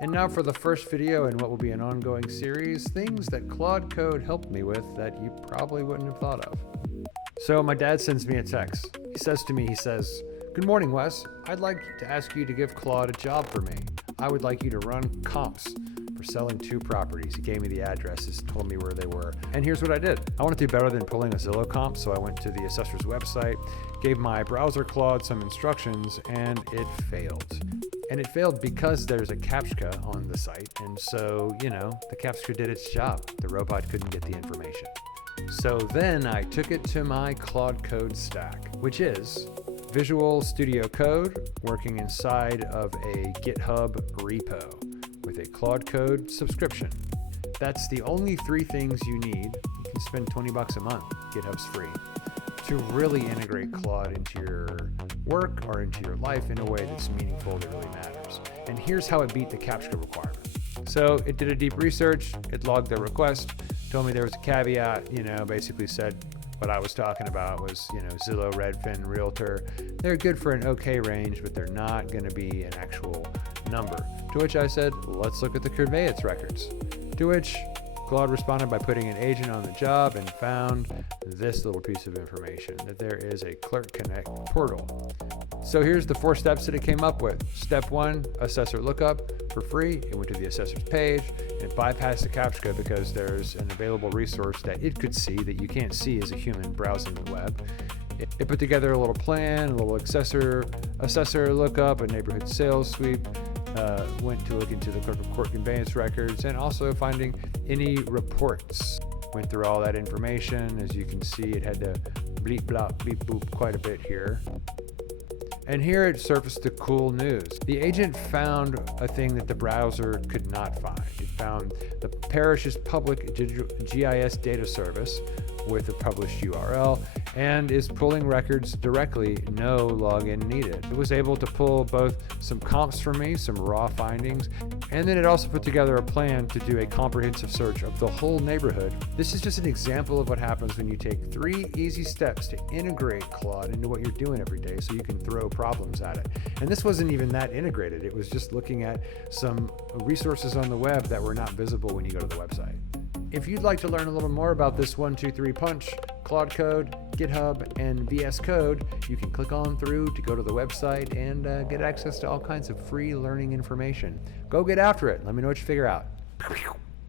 And now for the first video in what will be an ongoing series, things that Claude Code helped me with that you probably wouldn't have thought of. So my dad sends me a text. He says, "Good morning, Wes. I'd like to ask you to give Claude a job for me. I would like you to run comps for selling 2 properties." He gave me the addresses, told me where they were. And here's what I did. I wanted to do better than pulling a Zillow comp, so I went to the assessor's website, gave my browser Claude some instructions, and it failed. And it failed because there's a CAPTCHA on the site. And so, the CAPTCHA did its job. The robot couldn't get the information. So then I took it to my Claude Code stack, which is Visual Studio Code working inside of a GitHub repo with a Claude Code subscription. That's the only 3 things you need. You can spend $20 a month, GitHub's free, to really integrate Claude into your work or into your life in a way that's meaningful, that really matters. And here's how it beat the CAPTCHA requirement. So it did a deep research, it logged their request, told me there was a caveat, basically said what I was talking about was, Zillow, Redfin, Realtor. They're good for an okay range, but they're not going to be an actual number. To which I said, let's look at the conveyance records. To which Claude responded by putting an agent on the job and found this little piece of information, that there is a Clerk Connect portal. So here's the 4 steps that it came up with. Step 1, assessor lookup for free. It went to the assessor's page and it bypassed the CAPTCHA because there's an available resource that it could see that you can't see as a human browsing the web. It put together a little plan, a little assessor lookup, a neighborhood sales sweep, went to look into the clerk of court conveyance records, and also finding any reports. Went through all that information. As you can see, it had to bleep, blop, beep, boop quite a bit here. And here it surfaced the cool news. The agent found a thing that the browser could not find. It found the parish's public GIS data service with a published URL and is pulling records directly, no login needed. It was able to pull both some comps for me, some raw findings, and then it also put together a plan to do a comprehensive search of the whole neighborhood. This is just an example of what happens when you take 3 easy steps to integrate Claude into what you're doing every day so you can throw problems at it. And this wasn't even that integrated. It was just looking at some resources on the web that were not visible when you go to the website. If you'd like to learn a little more about this 1, 2, 3 punch, Claude Code, GitHub, and VS Code, you can click on through to go to the website and get access to all kinds of free learning information. Go get after it. Let me know what you figure out.